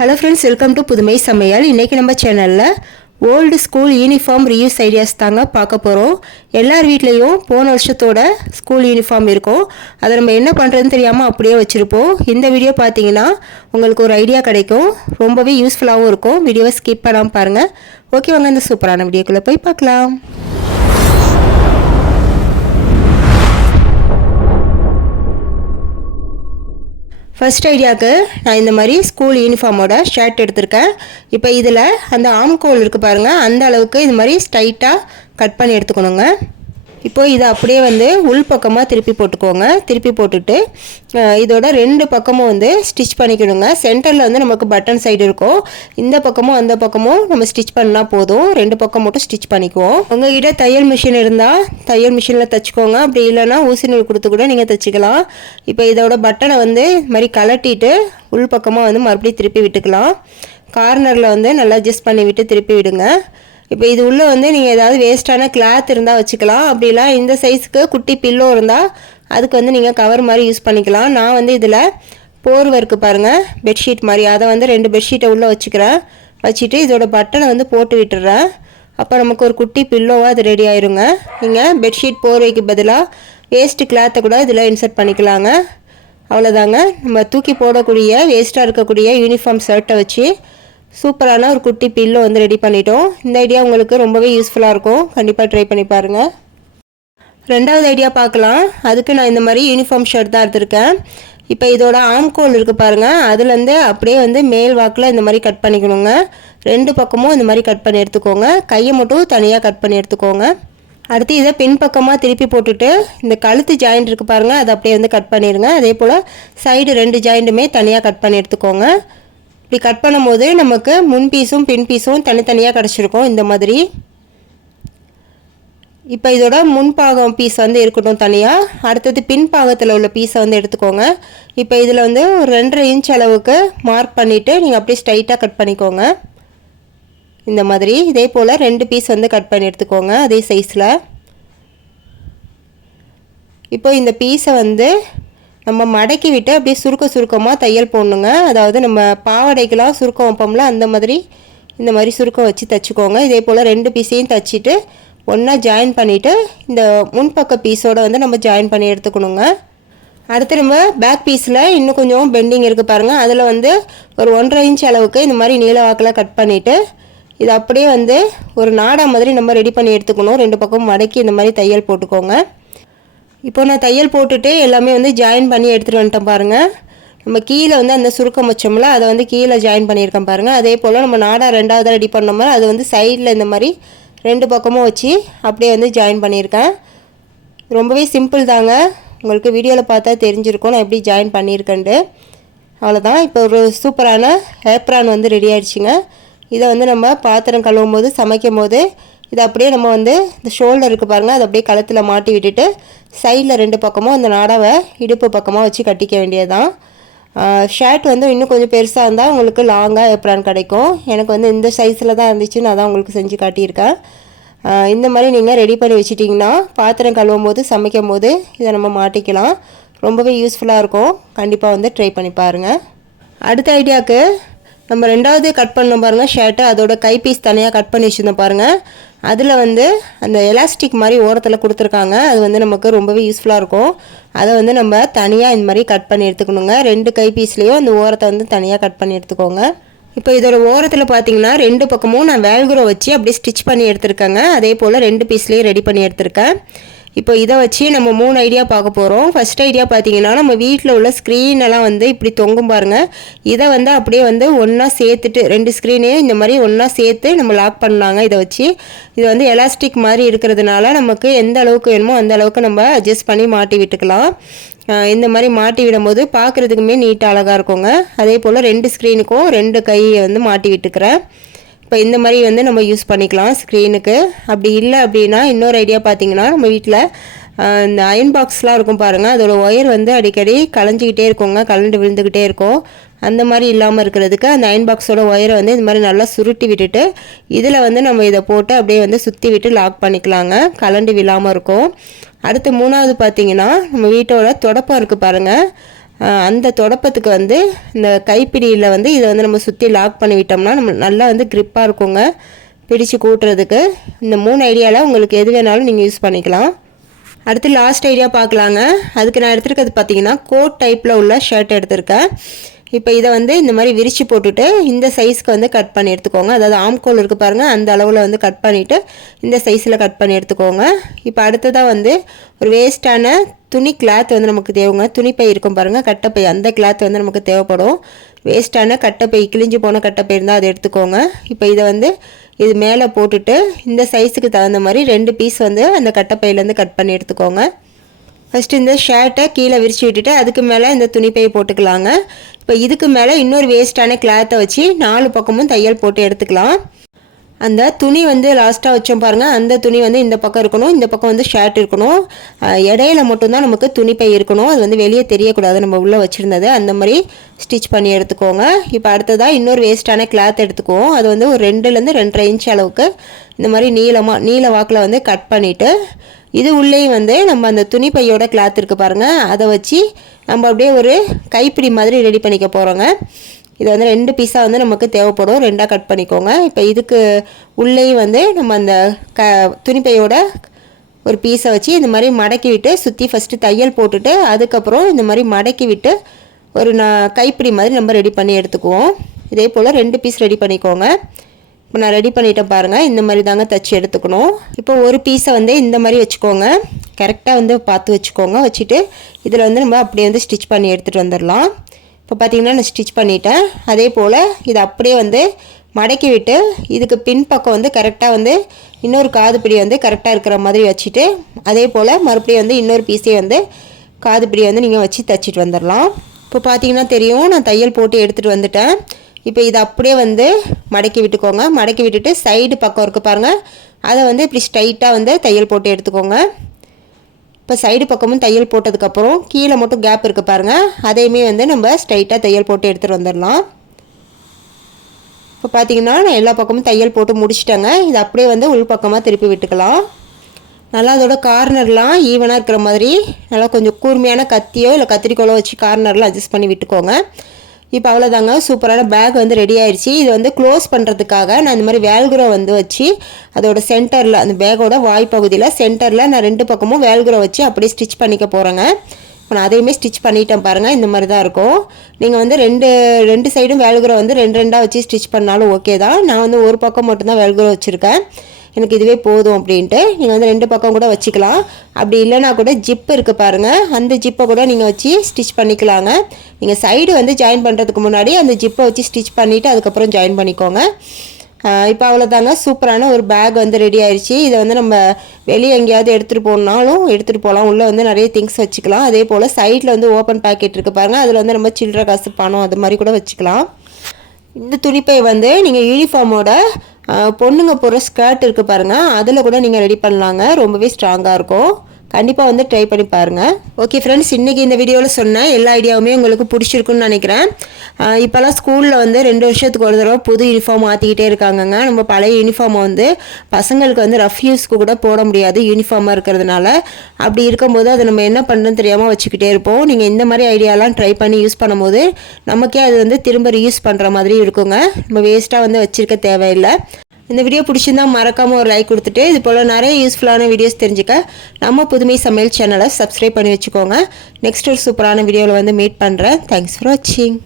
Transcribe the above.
Hello friends, welcome to புதுமை சமையல். இன்றைக்கி நம்ம சேனலில் old school uniform reuse ideas தாங்க பார்க்க போகிறோம். எல்லார் வீட்லேயும் போன வருஷத்தோட ஸ்கூல் யூனிஃபார்ம் இருக்கும். அதை நம்ம என்ன பண்ணுறதுன்னு தெரியாமல் அப்படியே வச்சுருப்போம். இந்த வீடியோ பார்த்தீங்கன்னா உங்களுக்கு ஒரு ஐடியா கிடைக்கும், ரொம்பவே யூஸ்ஃபுல்லாகவும் இருக்கும். வீடியோவை ஸ்கிப் பண்ணாமல் பாருங்கள். ஓகே, வாங்க இந்த சூப்பரான வீடியோக்குள்ளே போய் பார்க்கலாம். ஃபர்ஸ்ட் ஐடியாவுக்கு நான் இந்த மாதிரி ஸ்கூல் யூனிஃபார்மோட ஷர்ட் எடுத்திருக்கேன். இப்போ இதில் அந்த ஆம்கோல் இருக்குது பாருங்கள், அந்த அளவுக்கு இது மாதிரி ஸ்ட்ரைட்டாக கட் பண்ணி எடுத்துக்கணுங்க. இப்போது இதை அப்படியே வந்து உள் பக்கமாக திருப்பி போட்டுக்கோங்க. திருப்பி போட்டுட்டு இதோட ரெண்டு பக்கமும் வந்து ஸ்டிச் பண்ணிக்கணுங்க. சென்டரில் வந்து நமக்கு பட்டன் சைடு இருக்கும். இந்த பக்கமும் அந்த பக்கமும் நம்ம ஸ்டிச் பண்ணால் போதும். ரெண்டு பக்கம் மட்டும் ஸ்டிச் பண்ணிக்குவோம். உங்கள்கிட்ட தையல் மிஷின் இருந்தால் தையல் மிஷினில் தைச்சிக்கோங்க. அப்படி இல்லைன்னா ஊசி நூல் கொடுத்து கூட நீங்கள் தைச்சிக்கலாம். இப்போ இதோட பட்டனை வந்து இது மாதிரி கலட்டிட்டு உள் பக்கமாக வந்து மறுபடியும் திருப்பி விட்டுக்கலாம். கார்னரில் வந்து நல்லா அட்ஜஸ்ட் பண்ணி விட்டு திருப்பி விடுங்க. இப்போ இது உள்ளே வந்து நீங்கள் ஏதாவது வேஸ்ட்டான கிளாத் இருந்தால் வச்சுக்கலாம். அப்படிலாம் இந்த சைஸுக்கு குட்டி பில்லோ இருந்தால் அதுக்கு வந்து நீங்கள் கவர் மாதிரி யூஸ் பண்ணிக்கலாம். நான் வந்து இதில் போர்வை இருக்குது பாருங்கள், பெட்ஷீட் மாதிரி, அதை வந்து 2 பெட்ஷீட்டை உள்ளே வச்சுக்கிறேன். வச்சுட்டு இதோட பட்டனை வந்து போட்டு விட்டுறேன். அப்போ நமக்கு ஒரு குட்டி பில்லோவாக அது ரெடி ஆயிருங்க. நீங்கள் பெட்ஷீட் போர்வைக்கு பதிலாக வேஸ்ட்டு கிளாத்தை கூட இதில் இன்சர்ட் பண்ணிக்கலாங்க. அவ்வளோதாங்க, நம்ம தூக்கி போடக்கூடிய வேஸ்ட்டாக இருக்கக்கூடிய யூனிஃபார்ம் ஷர்ட்டை வச்சு சூப்பரான ஒரு குட்டி பில்லோ வந்து ரெடி பண்ணிட்டோம். இந்த ஐடியா உங்களுக்கு ரொம்பவே யூஸ்ஃபுல்லாக இருக்கும். கண்டிப்பாக ட்ரை பண்ணி பாருங்கள். ரெண்டாவது ஐடியா பார்க்கலாம். அதுக்கு நான் இந்த மாதிரி யூனிஃபார்ம் ஷர்ட் தான் எடுத்திருக்கேன். இப்போ இதோட ஆம்கோல் இருக்குது பாருங்கள், அதுலேருந்து அப்படியே வந்து மேல் வாக்கில் இந்த மாதிரி கட் பண்ணிக்கணுங்க. ரெண்டு பக்கமும் இந்த மாதிரி கட் பண்ணி எடுத்துக்கோங்க. கையை மட்டும் தனியாக கட் பண்ணி எடுத்துக்கோங்க. அடுத்து இதை பின்பக்கமாக திருப்பி போட்டுட்டு இந்த கழுத்து ஜாயிண்ட் இருக்குது பாருங்கள், அதை அப்படியே வந்து கட் பண்ணிடுங்க. அதே போல் சைடு 2 ஜாயிண்ட்டுமே தனியாக கட் பண்ணி எடுத்துக்கோங்க. இப்படி கட் பண்ணும்போது நமக்கு முன் பீஸும் பின் பீஸும் தனித்தனியாக கிடச்சிருக்கும் இந்த மாதிரி. இப்போ இதோட முன்பாகம் பீஸ் வந்து இருக்கட்டும் தனியாக. அடுத்தது பின்பாகத்தில் உள்ள பீஸை வந்து எடுத்துக்கோங்க. இப்போ இதில் வந்து ஒரு 2.5 இன்ச் அளவுக்கு மார்க் பண்ணிவிட்டு நீங்கள் அப்படியே ஸ்ட்ரைட்டாக கட் பண்ணிக்கோங்க இந்த மாதிரி. இதே போல் 2 பீஸ் வந்து கட் பண்ணி எடுத்துக்கோங்க அதே சைஸில். இப்போ இந்த பீஸை வந்து நம்ம மடக்கி விட்டு அப்படியே சுருக்கமாக தையல் போடணுங்க. அதாவது நம்ம பாவாடைக்கெல்லாம் சுருக்கம் வைப்போம்ல, அந்த மாதிரி இந்த மாதிரி சுருக்கம் வச்சு தைச்சிக்கோங்க. இதே போல் 2 பீஸையும் தைச்சிட்டு ஒன்றா ஜாயின் பண்ணிவிட்டு இந்த முன்பக்க பீஸோடு வந்து நம்ம ஜாயின் பண்ணி எடுத்துக்கணுங்க. அடுத்து நம்ம பேக் பீஸில் இன்னும் கொஞ்சம் பெண்டிங் இருக்குது பாருங்கள், அதில் வந்து ஒரு 1.5 இன்ச் அளவுக்கு இந்த மாதிரி நீள வாக்கில் கட் பண்ணிவிட்டு இது அப்படியே வந்து ஒரு நாடா மாதிரி நம்ம ரெடி பண்ணி எடுத்துக்கணும். 2 பக்கம் மடக்கி இந்த மாதிரி தையல் போட்டுக்கோங்க. இப்போ நான் தையல் போட்டுட்டு எல்லாமே வந்து ஜாயின் பண்ணி எடுத்துகிட்டு வந்துட்டேன் பாருங்கள். நம்ம கீழே வந்து அந்த சுருக்கம் வச்சோம்ல, அதை வந்து கீழே ஜாயின் பண்ணியிருக்கேன் பாருங்கள். அதே போல் நம்ம நாடா 2வது ரெடி பண்ணோம்னா அது வந்து சைடில் இந்த மாதிரி 2 பக்கமும் வச்சு அப்படியே வந்து ஜாயின் பண்ணியிருக்கேன். ரொம்பவே சிம்பிள் தாங்க, உங்களுக்கு வீடியோவில் பார்த்தா தெரிஞ்சிருக்கும் நான் எப்படி ஜாயின் பண்ணியிருக்கேன்ட்டு. அவ்வளோதான், இப்போ ஒரு சூப்பரான ஏப்ரான் வந்து ரெடி ஆகிடுச்சிங்க. இதை வந்து நம்ம பாத்திரம் கழுவும் போது சமைக்கும் போது இதை அப்படியே நம்ம வந்து இந்த ஷோல்டர் இருக்குது பாருங்கள், அதை அப்படியே கழுத்தில் மாட்டி விட்டுட்டு சைடில் 2 பக்கமும் அந்த நாடாவை இடுப்பு பக்கமாக வச்சு கட்டிக்க வேண்டியது தான். ஷர்ட் வந்து இன்னும் கொஞ்சம் பெருசாக இருந்தால் உங்களுக்கு லாங்காக ஏப்ரான் கிடைக்கும். எனக்கு வந்து இந்த சைஸில் தான் இருந்துச்சு, நான் தான் உங்களுக்கு செஞ்சு காட்டியிருக்கேன். இந்த மாதிரி நீங்கள் ரெடி பண்ணி வச்சிட்டிங்கன்னா பாத்திரம் கழுவும் போது சமைக்கும் போது இதை நம்ம மாட்டிக்கலாம். ரொம்பவே யூஸ்ஃபுல்லாக இருக்கும். கண்டிப்பாக வந்து ட்ரை பண்ணி பாருங்கள். அடுத்த ஐடியாவுக்கு நம்ம 2வது கட் பண்ணோம் பாருங்கள் ஷர்ட்டு, அதோட கை பீஸ் தனியாக கட் பண்ணி வச்சுருந்தோம் பாருங்கள். அதில் வந்து அந்த எலாஸ்டிக் மாதிரி ஓரத்தில் கொடுத்துருக்காங்க. அது வந்து நமக்கு ரொம்பவே யூஸ்ஃபுல்லாக இருக்கும். அதை வந்து நம்ம தனியாக இந்த மாதிரி கட் பண்ணி எடுத்துக்கணுங்க. 2 கை பீஸ்லேயும் அந்த ஓரத்தை வந்து தனியாக கட் பண்ணி எடுத்துக்கோங்க. இப்போ இதோட ஓரத்தில் பார்த்தீங்கன்னா 2 பக்கமும் நான் வேல்குரோ வச்சு அப்படியே ஸ்டிச் பண்ணி எடுத்துருக்கேங்க. அதே போல் 2 பீஸ்லேயும் ரெடி பண்ணி எடுத்துருக்கேன். இப்போ இதை வச்சு நம்ம 3 ஐடியா பார்க்க போகிறோம். ஃபஸ்ட் ஐடியா பார்த்தீங்கன்னா நம்ம வீட்டில் உள்ள ஸ்க்ரீனெல்லாம் வந்து இப்படி தொங்கும் பாருங்கள். இதை வந்து அப்படியே வந்து ஒன்றா சேர்த்துட்டு 2 ஸ்க்ரீனையும் இந்த மாதிரி ஒன்றா சேர்த்து நம்ம லாக் பண்ணாங்க. இதை வச்சு இது வந்து எலாஸ்டிக் மாதிரி இருக்கிறதுனால நமக்கு எந்த அளவுக்கு வேணுமோ அந்த அளவுக்கு நம்ம அட்ஜஸ்ட் பண்ணி மாட்டி விட்டுக்கலாம். இந்த மாதிரி மாட்டி விடும்போது பார்க்குறதுக்குமே நீட்டாக அழகாக இருக்குங்க. அதே போல் 2 ஸ்க்ரீனுக்கும் 2 கையை வந்து மாட்டி விட்டுக்கிறேன். இப்போ இந்த மாதிரி வந்து நம்ம யூஸ் பண்ணிக்கலாம் ஸ்க்ரீனுக்கு. அப்படி இல்லை அப்படின்னா இன்னொரு ஐடியா பார்த்தீங்கன்னா நம்ம வீட்டில் இந்த அயன் பாக்ஸ்லாம் இருக்கும் பாருங்கள், அதோட ஒயர் வந்து அடிக்கடி கலைஞ்சிக்கிட்டே இருக்குங்க, கலண்டு விழுந்துக்கிட்டே இருக்கும். அந்த மாதிரி இல்லாமல் இருக்கிறதுக்கு அந்த அயன் பாக்ஸோட ஒயரை வந்து இந்த மாதிரி நல்லா சுருட்டி விட்டுட்டு இதில் வந்து நம்ம இதை போட்டு அப்படியே வந்து சுற்றி விட்டு லாக் பண்ணிக்கலாங்க, கலண்டு விழாமல் இருக்கும். அடுத்து 3வது பார்த்தீங்கன்னா நம்ம வீட்டோட தொடப்பம் இருக்குது பாருங்கள், அந்த தொடப்பத்துக்கு வந்து இந்த கைப்பிடியில் வந்து இதை வந்து நம்ம சுற்றி லாக் பண்ணி விட்டோம்னா நம்ம நல்லா வந்து க்ரிப்பாக இருக்குங்க பிடிச்சு கூட்டுறதுக்கு. இந்த 3 ஐடியாவில் உங்களுக்கு எது வேணாலும் நீங்கள் யூஸ் பண்ணிக்கலாம். அடுத்து லாஸ்ட் ஐடியா பார்க்கலாங்க. அதுக்கு நான் எடுத்துருக்கிறது பார்த்தீங்கன்னா கோட் டைப்பில் உள்ள ஷர்ட் எடுத்திருக்கேன். இப்போ இதை வந்து இந்த மாதிரி விரித்து போட்டுட்டு இந்த சைஸ்க்கு வந்து கட் பண்ணி எடுத்துக்கோங்க. அதாவது ஆம்கோல் இருக்குது பாருங்கள், அந்த அளவில் வந்து கட் பண்ணிவிட்டு இந்த சைஸில் கட் பண்ணி எடுத்துக்கோங்க. இப்போ அடுத்ததாக வந்து ஒரு வேஸ்ட்டான துணி கிளாத் வந்து நமக்கு தேவைங்க. துணிப்பை இருக்கும் பாருங்கள், கட்டைப்பை, அந்த கிளாத் வந்து நமக்கு தேவைப்படும். வேஸ்ட்டான கட்டைப்பை, கிழிஞ்சு போன கட்டைப்பை இருந்தால் அதை எடுத்துக்கோங்க. இப்போ இதை வந்து இது மேலே போட்டுட்டு இந்த சைஸுக்கு தகுந்த மாதிரி 2 பீஸ் வந்து அந்த கட்டைப்பையிலேருந்து கட் பண்ணி எடுத்துக்கோங்க. ஃபஸ்ட்டு இந்த ஷர்ட்டை கீழே விரித்து விட்டுட்டு அதுக்கு மேலே இந்த துணிப்பையை போட்டுக்கலாங்க. இப்போ இதுக்கு மேலே இன்னொரு வேஸ்ட்டான கிளாத்தை வச்சு 4 பக்கமும் தையல் போட்டு எடுத்துக்கலாம். அந்த துணி வந்து லாஸ்ட்டாக வச்சோம் பாருங்கள், அந்த துணி வந்து இந்த பக்கம் இருக்கணும், இந்த பக்கம் வந்து ஷர்ட் இருக்கணும். இடையில மட்டும்தான் நமக்கு துணிப்பை இருக்கணும், அது வந்து வெளியே தெரியக்கூடாது நம்ம உள்ளே வச்சுருந்தது. அந்த மாதிரி ஸ்டிச் பண்ணி எடுத்துக்கோங்க. இப்போ அடுத்ததாக இன்னொரு வேஸ்ட்டான கிளாத் எடுத்துக்குவோம். அது வந்து ஒரு 2லேருந்து 2.5 இன்ச் அளவுக்கு இந்த மாதிரி நீள வாக்கில் வந்து கட் பண்ணிவிட்டு இது உள்ளேயும் வந்து நம்ம அந்த துணிப்பையோட கிளாத் இருக்குது பாருங்கள், அதை வச்சு நம்ம அப்படியே ஒரு கைப்பிடி மாதிரி ரெடி பண்ணிக்க போகிறோங்க. இது வந்து 2 பீஸாக வந்து நமக்கு தேவைப்படும், 2ஆக கட் பண்ணிக்கோங்க. இப்போ இதுக்கு உள்ளேயும் வந்து நம்ம அந்த துணிப்பையோட ஒரு பீஸை வச்சு இந்த மாதிரி மடக்கி விட்டு சுற்றி ஃபஸ்ட்டு தையல் போட்டுட்டு அதுக்கப்புறம் இந்த மாதிரி மடக்கி விட்டு ஒரு கைப்பிடி மாதிரி நம்ம ரெடி பண்ணி எடுத்துக்குவோம். இதே போல் 2 பீஸ் ரெடி பண்ணிக்கோங்க. இப்போ நான் ரெடி பண்ணிட்டேன் பாருங்கள், இந்த மாதிரி தாங்க தைச்சி எடுத்துக்கணும். இப்போ ஒரு பீஸை வந்து இந்த மாதிரி வச்சுக்கோங்க, கரெக்டாக வந்து பார்த்து வச்சுக்கோங்க. வச்சுட்டு இதில் வந்து நம்ம அப்படியே வந்து ஸ்டிச் பண்ணி எடுத்துகிட்டு வந்துடலாம். இப்போ பார்த்திங்கன்னா நான் ஸ்டிச் பண்ணிட்டேன். அதே போல் இதை அப்படியே வந்து மடக்கி விட்டு இதுக்கு பின்பக்கம் வந்து கரெக்டாக வந்து இன்னொரு காதுப்பிடி வந்து கரெக்டாக இருக்கிற மாதிரி வச்சுட்டு அதே போல் மறுபடியும் வந்து இன்னொரு பீஸே வந்து காதுப்பிடி வந்து நீங்கள் வச்சு தைச்சிட்டு வந்துடலாம். இப்போ பார்த்திங்கன்னா தெரியும், நான் தையல் போட்டு எடுத்துகிட்டு வந்துட்டேன். இப்போ இதை அப்படியே வந்து மடக்கி விட்டுக்கோங்க. மடக்கி விட்டுட்டு சைடு பக்கம் இருக்குது பாருங்கள், அதை வந்து இப்படி ஸ்ட்ரைட்டாக வந்து தையல் போட்டு எடுத்துக்கோங்க. இப்போ சைடு பக்கமும் தையல் போட்டதுக்கப்புறம் கீழே மட்டும் கேப் இருக்குது பாருங்கள், அதையுமே வந்து நம்ம ஸ்ட்ரைட்டாக தையல் போட்டு எடுத்துகிட்டு வந்துடலாம். இப்போ பார்த்திங்கன்னா நான் எல்லா பக்கமும் தையல் போட்டு முடிச்சிட்டேங்க. இது அப்படியே வந்து உள் பக்கமாக திருப்பி விட்டுக்கலாம். நல்லா அதோட கார்னர்லாம் ஈவனாக இருக்கிற மாதிரி நல்லா கொஞ்சம் கூர்மையான கத்தியோ இல்லை கத்திரிக்கோலோ வச்சு கார்னர்லாம் அட்ஜஸ்ட் பண்ணி விட்டுக்கோங்க. இப்போ அவ்வளோதாங்க, சூப்பரான பேக் வந்து ரெடி ஆயிடுச்சு. இது வந்து க்ளோஸ் பண்ணுறதுக்காக நான் இந்த மாதிரி வேல்க்ரோ வந்து வச்சு அதோட சென்டரில் அந்த பேக்கோட வாய்ப்பகுதியில் சென்டரில் நான் 2 பக்கமும் வேல்க்ரோ வச்சு அப்படியே ஸ்டிச் பண்ணிக்க போகிறேங்க. இப்போ நான் அதையுமே ஸ்டிச் பண்ணிட்டேன் பாருங்கள், இந்த மாதிரி தான் இருக்கும். நீங்கள் வந்து ரெண்டு சைடும் வேல்க்ரோ வந்து 2 வச்சு ஸ்டிச் பண்ணாலும் ஓகே தான். நான் வந்து ஒரு பக்கம் மட்டும்தான் வேல்க்ரோ வச்சுருக்கேன், எனக்கு இதுவே போதும் அப்படின்ட்டு. நீங்கள் வந்து 2 பக்கம் கூட வச்சுக்கலாம். அப்படி இல்லைனா கூட ஜிப்பு இருக்குது பாருங்கள், அந்த ஜிப்பை கூட நீங்கள் வச்சு ஸ்டிச் பண்ணிக்கலாங்க. நீங்கள் சைடு வந்து ஜாயின் பண்ணுறதுக்கு முன்னாடி அந்த ஜிப்பை வச்சு ஸ்டிச் பண்ணிவிட்டு அதுக்கப்புறம் ஜாயின் பண்ணிக்கோங்க. இப்போ அவ்வளோதாங்க, சூப்பரான ஒரு பேக் வந்து ரெடி ஆயிடுச்சு. இதை வந்து நம்ம வெளியே எங்கேயாவது எடுத்துகிட்டு போகணுன்னாலும் எடுத்துகிட்டு போகலாம். உள்ளே வந்து நிறைய திங்ஸ் வச்சுக்கலாம். அதே போல் சைடில் வந்து ஓப்பன் பேக்கெட் இருக்குது பாருங்கள், அதில் வந்து நம்ம சில்லறை காசு பணம் அது மாதிரி கூட வச்சுக்கலாம். இந்த துணிப்பை வந்து நீங்கள் யூனிஃபார்மோட பொண்ணுங்க போகிற ஸ்கர்ட் இருக்குது பாருங்கள், அதில் கூட நீங்கள் ரெடி பண்ணலாங்க. ரொம்பவே ஸ்ட்ராங்காக இருக்கும். கண்டிப்பாக வந்து ட்ரை பண்ணி பாருங்கள். ஓகே ஃப்ரெண்ட்ஸ், இன்றைக்கி இந்த வீடியோவில் சொன்ன எல்லா ஐடியாவுமே உங்களுக்கு பிடிச்சிருக்குன்னு நினைக்கிறேன். இப்போல்லாம் ஸ்கூலில் வந்து 2 வருஷத்துக்கு ஒரு தடவை புது யூனிஃபார்ம் மாற்றிக்கிட்டே இருக்காங்கங்க. நம்ம பழைய யூனிஃபார்மை வந்து பசங்களுக்கு வந்து ரஃப் யூஸ்க்கு கூட போட முடியாது யூனிஃபார்மாக இருக்கிறதுனால. அப்படி இருக்கும்போது அதை நம்ம என்ன பண்ணுறதுன்னு தெரியாமல் வச்சுக்கிட்டே இருப்போம். நீங்கள் இந்த மாதிரி ஐடியாலாம் ட்ரை பண்ணி யூஸ் பண்ணும்போது நமக்கே அது வந்து திரும்ப ரீயூஸ் பண்ணுற மாதிரி இருக்குங்க. நம்ம வேஸ்ட்டாக வந்து வச்சுருக்க தேவையில்லை. இந்த வீடியோ பிடிச்சிருந்தா மறக்காமல் ஒரு லைக் கொடுத்துட்டு இது போல் நிறைய யூஸ்ஃபுல்லான வீடியோஸ் தெரிஞ்சுக்க நம்ம புதுமை சமையல் சேனலை சப்ஸ்கிரைப் பண்ணி வச்சுக்கோங்க. நெக்ஸ்ட் ஒரு சூப்பரான வீடியோவில் வந்து மீட் பண்ணுறேன். தேங்க்ஸ் ஃபார் வாட்சிங்.